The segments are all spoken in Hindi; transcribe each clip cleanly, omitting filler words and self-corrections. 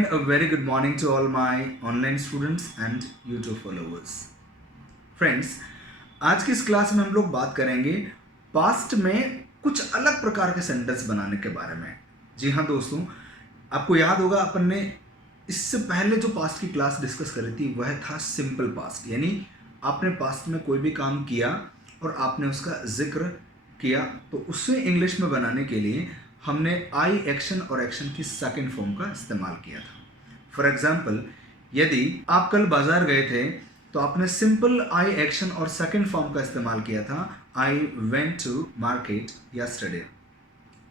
again a very good morning to all my online students and YouTube followers. Friends, आज की इस क्लास में हम लोग बात करेंगे पास्ट में कुछ अलग प्रकार के सेंटेंस बनाने के बारे में। जी हाँ दोस्तों, आपको याद होगा अपन ने इससे पहले जो पास्ट की क्लास डिस्कस करी थी वह था सिंपल पास्ट, यानी आपने पास्ट में कोई भी काम किया और आपने उसका जिक्र किया तो उससे इंग्लिश में बनाने के लिए हमने आई एक्शन और एक्शन की सेकंड फॉर्म का इस्तेमाल किया था। फॉर एग्जाम्पल, यदि आप कल बाजार गए थे तो आपने सिंपल आई एक्शन और सेकंड फॉर्म का इस्तेमाल किया था, I went to market yesterday.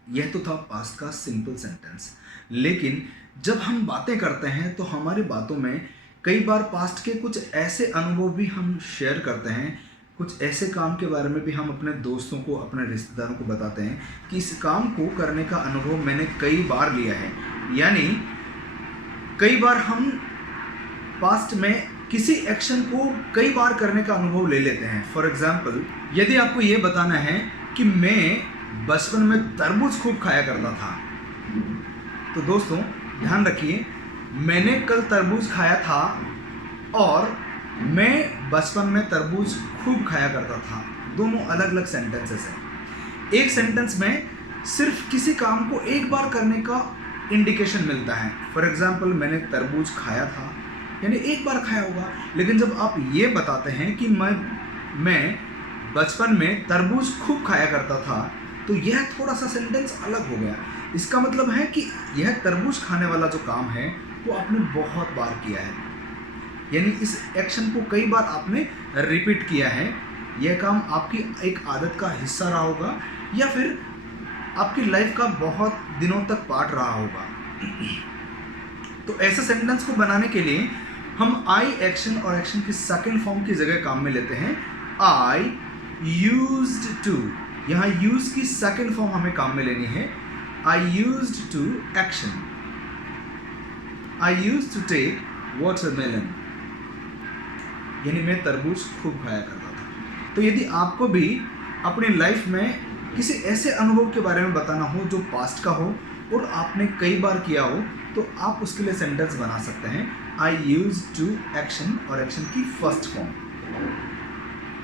यह तो था पास्ट का सिंपल सेंटेंस। लेकिन जब हम बातें करते हैं तो हमारी बातों में कई बार पास्ट के कुछ ऐसे अनुभव भी हम शेयर करते हैं, कुछ ऐसे काम के बारे में भी हम अपने दोस्तों को, अपने रिश्तेदारों को बताते हैं कि इस काम को करने का अनुभव मैंने कई बार लिया है। यानी कई बार हम पास्ट में किसी एक्शन को कई बार करने का अनुभव ले लेते हैं। फॉर एग्जाम्पल, यदि आपको ये बताना है कि मैं बचपन में तरबूज खूब खाया करता था, तो दोस्तों ध्यान रखिए, मैंने कल तरबूज खाया था और मैं बचपन में तरबूज खूब खाया करता था, दोनों अलग अलग सेंटेंसेस हैं। एक सेंटेंस में सिर्फ किसी काम को एक बार करने का इंडिकेशन मिलता है। फॉर एग्जाम्पल, मैंने तरबूज खाया था, यानी एक बार खाया होगा। लेकिन जब आप ये बताते हैं कि मैं बचपन में तरबूज खूब खाया करता था, तो यह थोड़ा सा सेंटेंस अलग हो गया। इसका मतलब है कि यह तरबूज खाने वाला जो काम है वो आपने बहुत बार किया है, यानी इस एक्शन को कई बार आपने रिपीट किया है। यह काम आपकी एक आदत का हिस्सा रहा होगा या फिर आपकी लाइफ का बहुत दिनों तक पार्ट रहा होगा। तो ऐसे सेंटेंस को बनाने के लिए हम आई एक्शन और एक्शन की सेकंड फॉर्म की जगह काम में लेते हैं आई यूज्ड टू। यहाँ यूज की सेकंड फॉर्म हमें काम में लेनी है, I used to action. I used to take watermelon, यानी मैं तरबूज खूब खाया करता था। तो यदि आपको भी अपनी लाइफ में किसी ऐसे अनुभव के बारे में बताना हो जो पास्ट का हो और आपने कई बार किया हो, तो आप उसके लिए सेंटेंस बना सकते हैं आई यूज टू एक्शन और एक्शन की फर्स्ट फॉर्म।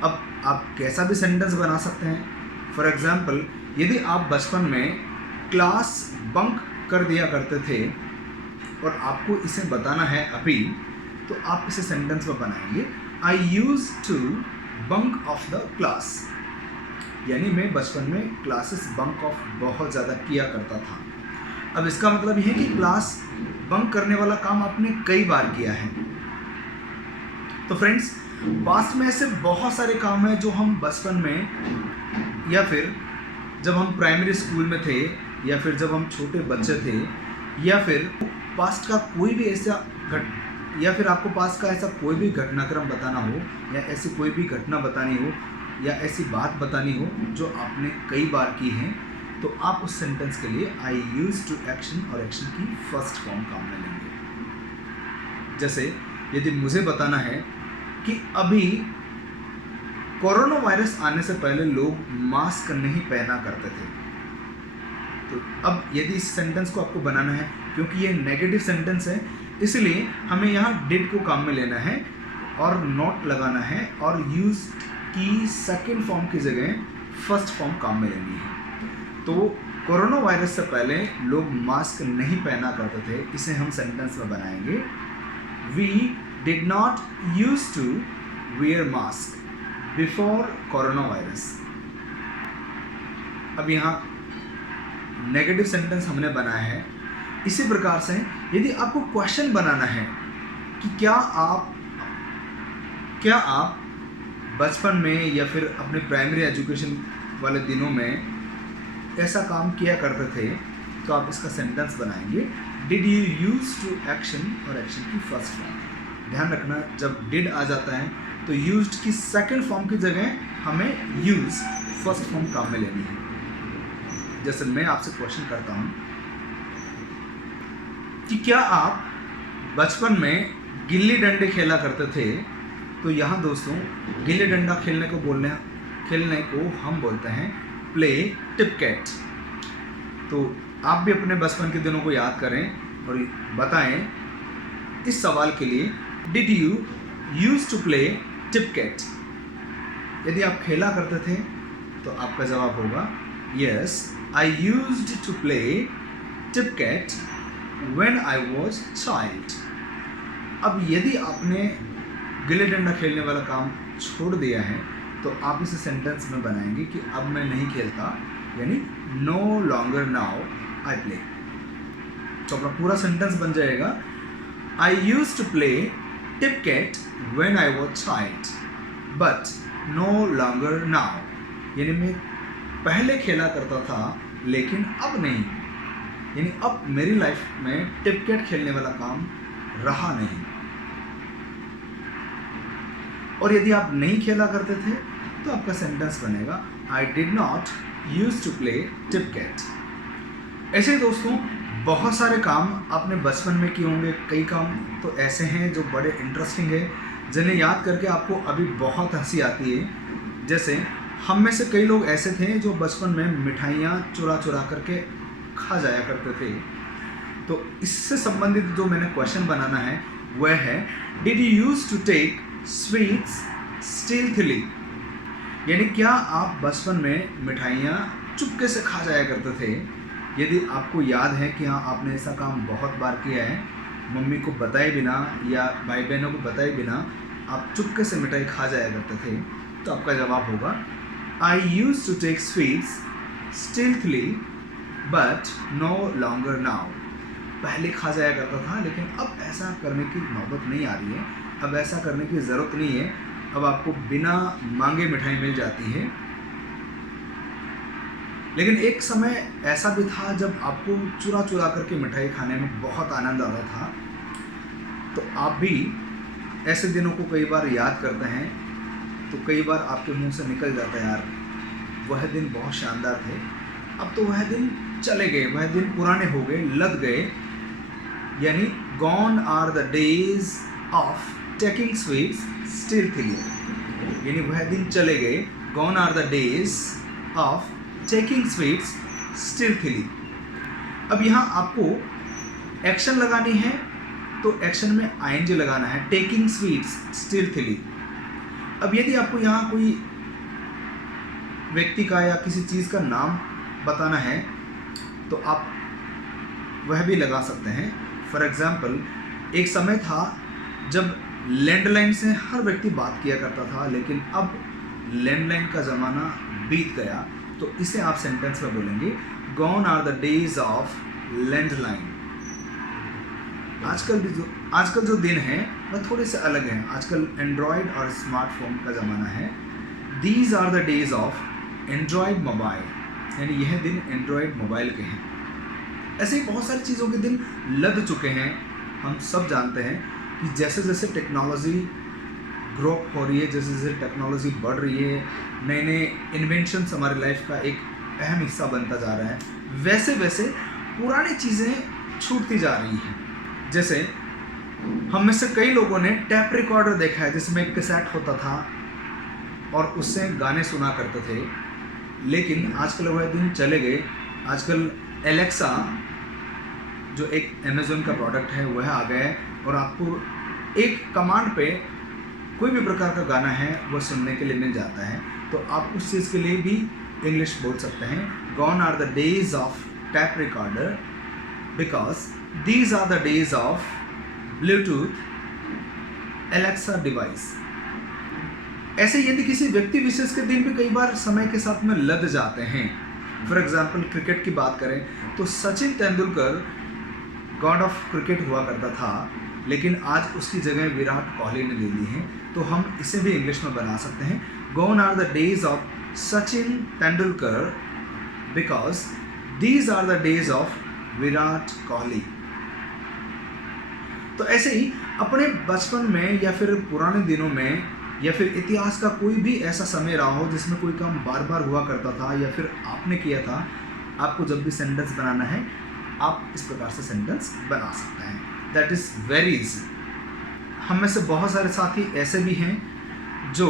अब आप कैसा भी सेंटेंस बना सकते हैं। फॉर एग्जाम्पल, यदि आप बचपन में क्लास बंक कर दिया करते थे और आपको इसे बताना है अभी, तो आप इसे सेंटेंस में बनाएंगे I use to bunk off the class, यानी मैं बचपन में क्लासेस बंक ऑफ बहुत ज़्यादा किया करता था। अब इसका मतलब यह है कि क्लास बंक करने वाला काम आपने कई बार किया है। तो फ्रेंड्स, पास्ट में ऐसे बहुत सारे काम हैं जो हम बचपन में या फिर जब हम प्राइमरी स्कूल में थे या फिर जब हम छोटे बच्चे थे या फिर पास्ट का कोई भी ऐसा या फिर आपको पास्ट का ऐसा कोई भी घटनाक्रम बताना हो या ऐसी कोई भी घटना बतानी हो या ऐसी बात बतानी हो जो आपने कई बार की है, तो आप उस सेंटेंस के लिए आई यूज टू एक्शन और एक्शन की फर्स्ट फॉर्म काम में लेंगे। जैसे यदि मुझे बताना है कि अभी कोरोना वायरस आने से पहले लोग मास्क नहीं पहना करते थे, तो अब यदि इस सेंटेंस को आपको बनाना है, क्योंकि ये नेगेटिव सेंटेंस है, इसलिए हमें यहाँ डिड को काम में लेना है और नॉट लगाना है और यूज की सेकंड फॉर्म की जगह फर्स्ट फॉर्म काम में लेनी है। तो कोरोना वायरस से पहले लोग मास्क नहीं पहना करते थे, इसे हम सेंटेंस में बनाएंगे we did not use to wear mask before corona virus. अब यहाँ नेगेटिव सेंटेंस हमने बनाया है। इसी प्रकार से यदि आपको क्वेश्चन बनाना है कि क्या आप बचपन में या फिर अपने प्राइमरी एजुकेशन वाले दिनों में ऐसा काम किया करते थे, तो आप इसका सेंटेंस बनाएंगे did you use to action और एक्शन की फर्स्ट फॉर्म। ध्यान रखना, जब डिड आ जाता है तो यूज्ड की सेकंड फॉर्म की जगह हमें यूज फर्स्ट फॉर्म काम में लेनी है। जैसे मैं आपसे क्वेश्चन करता हूँ कि क्या आप बचपन में गिल्ली डंडे खेला करते थे, तो यहाँ दोस्तों गिल्ली डंडा खेलने को हम बोलते हैं प्ले टिप कैट। तो आप भी अपने बचपन के दिनों को याद करें और बताएं इस सवाल के लिए, did you use to play tipcat? यदि आप खेला करते थे तो आपका जवाब होगा yes, I used to play tipcat when I was child. अब यदि आपने गिल्ली डंडा खेलने वाला काम छोड़ दिया है तो आप इसे सेंटेंस में बनाएंगे कि अब मैं नहीं खेलता, यानी no longer now I play. तो अपना पूरा सेंटेंस बन जाएगा, I use to play tipcat when I was child but no longer now, यानी मैं पहले खेला करता था लेकिन अब नहीं, यानी अब मेरी लाइफ में टिपकेट खेलने वाला काम रहा नहीं। और यदि आप नहीं खेला करते थे तो आपका सेंटेंस बनेगा, I did not use to play tipcat. ऐसे दोस्तों बहुत सारे काम आपने बचपन में किए होंगे, कई काम तो ऐसे हैं जो बड़े इंटरेस्टिंग है, जिन्हें याद करके आपको अभी बहुत हंसी आती है। जैसे हम में से कई लोग ऐसे थे जो बचपन में मिठाइयाँ चुरा चुरा करके खा जाया करते थे। तो इससे संबंधित जो मैंने क्वेश्चन बनाना है वह है, did you use to take sweets stealthily? यानी क्या आप बचपन में मिठाइयाँ चुपके से खा जाया करते थे? यदि आपको याद है कि हाँ आपने ऐसा काम बहुत बार किया है, मम्मी को बताए बिना या भाई बहनों को बताए बिना आप चुपके से मिठाई खा जाया करते थे, तो आपका जवाब होगा, I use to take sweets stealthily but no longer now. पहले खा जाया करता था लेकिन अब ऐसा करने की नौबत नहीं आ रही है, अब ऐसा करने की ज़रूरत नहीं है, अब आपको बिना मांगे मिठाई मिल जाती है। लेकिन एक समय ऐसा भी था जब आपको चुरा चुरा करके मिठाई खाने में बहुत आनंद आता था। तो आप भी ऐसे दिनों को कई बार याद करते हैं तो कई बार आपके मुंह से निकल जाता है, यार वह दिन बहुत शानदार थे। अब तो वह दिन चले गए, वह दिन पुराने हो गए, लद गए, यानी gone are the days of taking sweets stealthily, यानी वह दिन चले गए, gone are the days of taking sweets stealthily. अब यहाँ आपको एक्शन लगानी है तो एक्शन में आईएनजी लगाना है, टेकिंग स्वीट्स स्टीलथली। अब यदि आपको यहाँ कोई व्यक्ति का या किसी चीज़ का नाम बताना है तो आप वह भी लगा सकते हैं। फॉर एग्जाम्पल, एक समय था जब लैंडलाइन से हर व्यक्ति बात किया करता था, लेकिन अब लैंडलाइन का ज़माना बीत गया, तो इसे आप सेंटेंस में बोलेंगे, gone are the days of landline. आजकल जो दिन है वह थोड़े से अलग हैं। आजकल एंड्रॉयड और स्मार्टफोन का ज़माना है। These are the days of android mobile, यानी यह दिन एंड्रॉयड मोबाइल के हैं। ऐसे ही बहुत सारी चीज़ों के दिन लद चुके हैं। हम सब जानते हैं कि जैसे जैसे टेक्नोलॉजी ग्रो हो रही है, जैसे जैसे टेक्नोलॉजी बढ़ रही है, नए नए इन्वेंशंस हमारी लाइफ का एक अहम हिस्सा बनता जा रहा है, वैसे वैसे पुरानी चीज़ें छूटती जा रही हैं। जैसे हम में से कई लोगों ने टैप रिकॉर्डर देखा है जिसमें एक कैसेट होता था और उससे गाने सुना करते थे, लेकिन आजकल वह दिन चले गए। आजकल एलेक्सा जो एक अमेज़न का प्रोडक्ट है वह आ गया है और आपको एक कमांड पे कोई भी प्रकार का गाना है वह सुनने के लिए मिल जाता है। तो आप उस चीज़ के लिए भी इंग्लिश बोल सकते हैं, gone are the days of tape recorder because these are the days of Bluetooth Alexa device. ऐसे यदि किसी व्यक्ति विशेष के दिन भी कई बार समय के साथ में लद जाते हैं। फॉर एग्जाम्पल, क्रिकेट की बात करें तो Sachin Tendulkar God of cricket हुआ करता था, लेकिन आज उसकी जगह विराट कोहली ने ले ली है। तो हम इसे भी इंग्लिश में बना सकते हैं, gone are the days of Sachin Tendulkar because these are the days of Virat Kohli. तो ऐसे ही अपने बचपन में या फिर पुराने दिनों में या फिर इतिहास का कोई भी ऐसा समय रहा हो जिसमें कोई काम बार बार हुआ करता था या फिर आपने किया था, आपको जब भी सेंटेंस बनाना है आप इस प्रकार से सेंटेंस बना सकते हैं। That is very easy. हम में से बहुत सारे साथी ऐसे भी हैं जो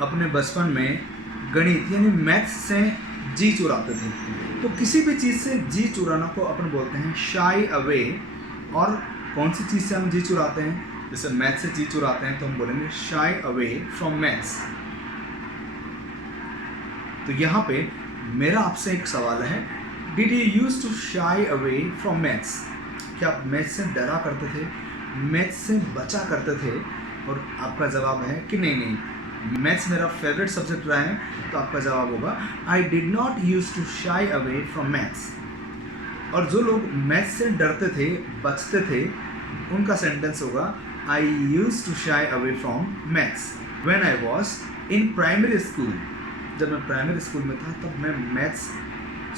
अपने बचपन में गणित यानी मैथ्स से जी चुराते थे। तो किसी भी चीज़ से जी चुराना को अपन बोलते हैं शाई अवे और कौन सी चीज़ से हम जी चुराते हैं? जैसे मैथ से जी चुराते हैं तो हम बोलेंगे शाई अवे फ्रॉम मैथ्स। तो यहाँ पे मेरा आपसे एक सवाल है, did you use to shy away from maths? क्या आप मैथ से डरा करते थे, मैथ से बचा करते थे? और आपका जवाब है कि नहीं, मैथ्स मेरा फेवरेट सब्जेक्ट रहा है। तो आपका जवाब होगा I did not use to shy away from maths. और जो लोग मैथ से डरते थे, बचते थे, उनका सेंटेंस होगा I use to shy away from maths when I was in primary school. जब मैं प्राइमरी स्कूल में था तब मैं मैथ्स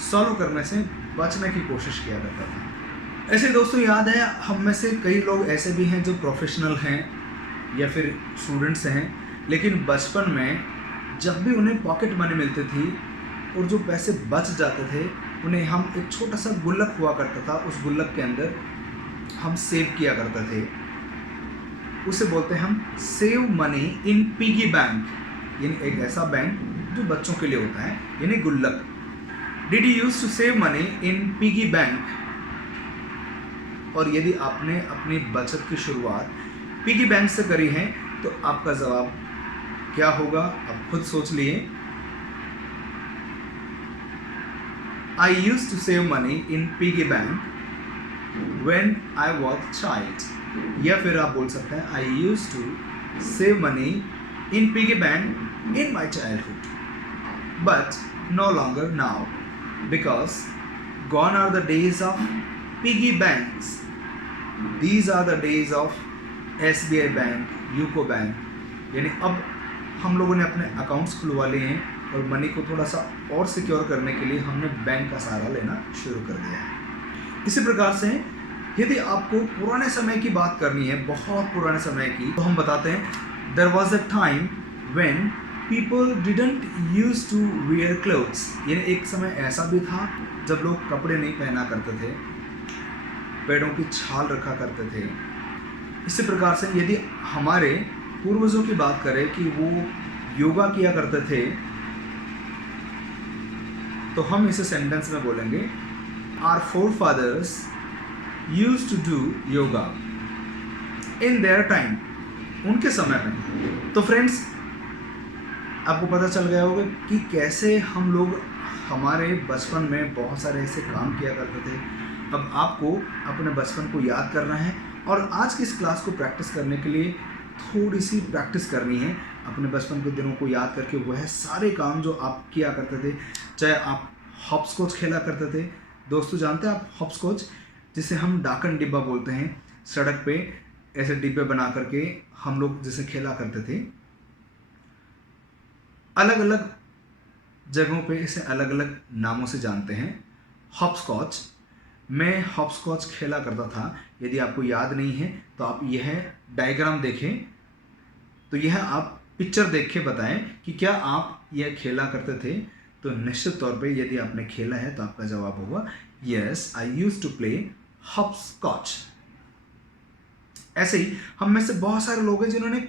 सॉल्व करने से बचने की कोशिश किया करता था। ऐसे दोस्तों याद है, हम में से कई लोग ऐसे भी हैं जो प्रोफेशनल हैं या फिर स्टूडेंट्स हैं, लेकिन बचपन में जब भी उन्हें पॉकेट मनी मिलती थी और जो पैसे बच जाते थे उन्हें हम एक छोटा सा गुल्लक हुआ करता था, उस गुल्लक के अंदर हम सेव किया करते थे। उसे बोलते हैं हम save money in piggy bank, यानी एक ऐसा बैंक जो बच्चों के लिए होता है, यानी गुल्लक। Did you use to save money in piggy bank? और यदि आपने अपनी बचत की शुरुआत पिगी बैंक से करी है तो आपका जवाब क्या होगा, आप खुद सोच लिए। I used to save money in piggy bank when I was child. या फिर आप बोल सकते हैं I used to save money in piggy bank in my childhood, but no longer now, because gone are the days of piggy banks. These are the days of SBI bank, UCO bank. यानी अब हम लोगों ने अपने अकाउंट्स खुलवा लिए हैं और मनी को थोड़ा सा और सिक्योर करने के लिए हमने बैंक का सहारा लेना शुरू कर दिया है। इसी प्रकार से यदि आपको पुराने समय की बात करनी है, बहुत पुराने समय की, तो हम बताते हैं there was a time when people didn't use to wear clothes. यानी एक समय ऐसा भी था जब लोग कपड़े नहीं पहना करते थे, पेड़ों की छाल रखा करते थे। इसी प्रकार से यदि हमारे पूर्वजों की बात करें कि वो योगा किया करते थे, तो हम इसे सेंटेंस में बोलेंगे our forefathers used to do yoga in their time, उनके समय में। तो फ्रेंड्स, आपको पता चल गया होगा कि कैसे हम लोग हमारे बचपन में बहुत सारे ऐसे काम किया करते थे। अब आपको अपने बचपन को याद करना है और आज की इस क्लास को प्रैक्टिस करने के लिए थोड़ी सी प्रैक्टिस करनी है, अपने बचपन के दिनों को याद करके वह सारे काम जो आप किया करते थे। चाहे आप हॉप्सकॉच खेला करते थे, दोस्तों जानते हैं आप हॉप्सकॉच, जिसे हम डाकन डिब्बा बोलते हैं, सड़क पे ऐसे डिब्बे बना करके हम लोग जिसे खेला करते थे। अलग अलग जगहों पे इसे अलग अलग नामों से जानते हैं। हॉप्सकॉच, मैं हॉप्सकॉच खेला करता था। यदि आपको याद नहीं है तो आप यह डायग्राम देखें, तो यह आप पिक्चर देख के बताएं कि क्या आप यह खेला करते थे। तो निश्चित तौर पे यदि आपने खेला है तो आपका जवाब होगा yes, I used to play hopscotch. ऐसे ही हम में से बहुत सारे लोग हैं जिन्होंने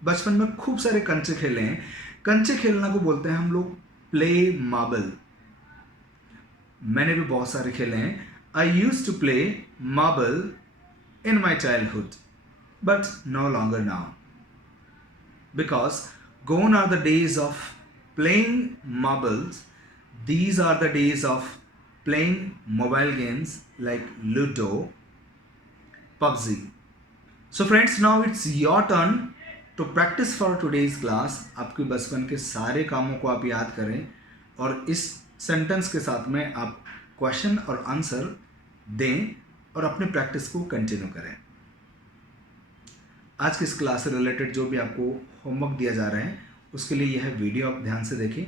बचपन में खूब सारे कंचे खेले हैं। कंचे खेलना को बोलते हैं हम लोग प्ले मार्बल। मैंने भी बहुत सारे खेले हैं। I used to play marble in my childhood, but no longer now, because gone are the days of playing marbles. These are the days of playing mobile games like Ludo, PUBG. So friends, now it's your turn to practice for today's class. आपके बचपन के सारे कामों को आप याद करें और इस सेंटेंस के साथ में आप क्वेश्चन और आंसर दें और अपने प्रैक्टिस को कंटिन्यू करें। आज की इस क्लास से रिलेटेड जो भी आपको होमवर्क दिया जा रहा है उसके लिए यह वीडियो आप ध्यान से देखें।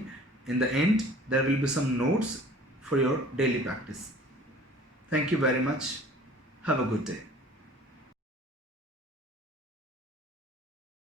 In the end there will be some notes for your daily practice. Thank you very much. Have a good day.